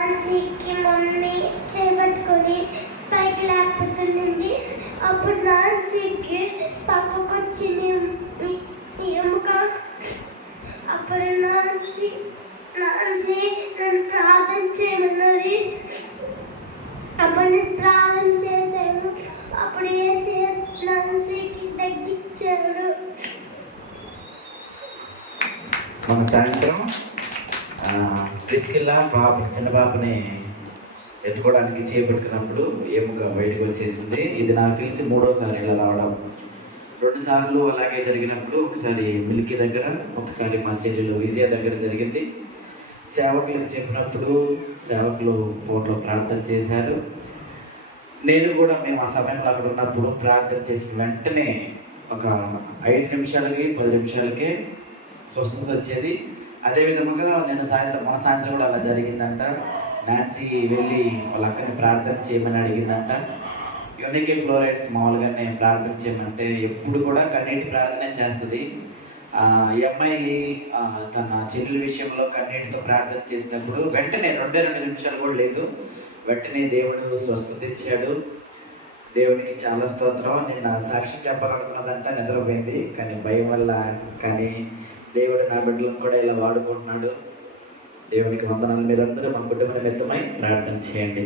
నాన్సీకి mummy చేపట్టుకొని పైకి లేకపోతుందండి. అప్పుడు నాన్సీకి పక్కకు వచ్చింది ఎముక. అప్పుడు నాన్సీ నన్ను ప్రార్థన చేయమన్నది. అప్పుడు నేను ప్రార్థన చేశాను. అప్పుడు వేసి నాన్సీకి తగ్గించాడు. మన సాయంత్రం ప్రిస్కిల్లా చిన్న పాపని ఎత్తుకోవడానికి చేపట్టుకున్నప్పుడు ఎముక బయటకు వచ్చేసింది. ఇది నాకు తెలిసి 3వసారి ఇలా రావడం. 2 సార్లు అలాగే జరిగినప్పుడు, ఒకసారి మిల్కీ దగ్గర, ఒకసారి మా చెల్లెలు విజయ దగ్గర జరిగింది. సేవకులకు చెప్పినప్పుడు సేవకులు ఫోన్లో ప్రార్థన చేశారు. నేను కూడా మేము ఆ సమయంలో అక్కడ ఉన్నప్పుడు ప్రార్థన చేసిన వెంటనే ఒక 5 నిమిషాలకి 10 నిమిషాలకే స్వస్థత వచ్చేది. అదేవిధంగా మన సాయంత్రం కూడా అలా జరిగిందంట. నాన్సీ వెళ్ళి వాళ్ళ అక్కని ప్రార్థన చేయమని అడిగిందంట. యూనిక్ ఫ్లోరైడ్స్ మామూలుగానే ప్రార్థన చేయమంటే ఎప్పుడు కూడా కన్నీటి ప్రార్థనే చేస్తుంది. ఈ అమ్మాయి తన చెల్లెల విషయంలో కన్నీటితో ప్రార్థన చేసినప్పుడు వెంటనే 2 నిమిషాలు కూడా లేదు, వెంటనే దేవుడు స్వస్థత ఇచ్చాడు. దేవునికి చాలా స్తోత్రం. నేను సాక్ష్యం చెప్పాలనుకున్నదంటే నిద్రపోయింది, కానీ భయం వల్ల. కానీ దేవుడు నా బిడ్డలను కూడా ఇలా వాడుకుంటున్నాడు. దేవునికి వందనాలు. మీరందరూ మా కుటుంబ నిమిత్తమై ప్రార్థన చేయండి.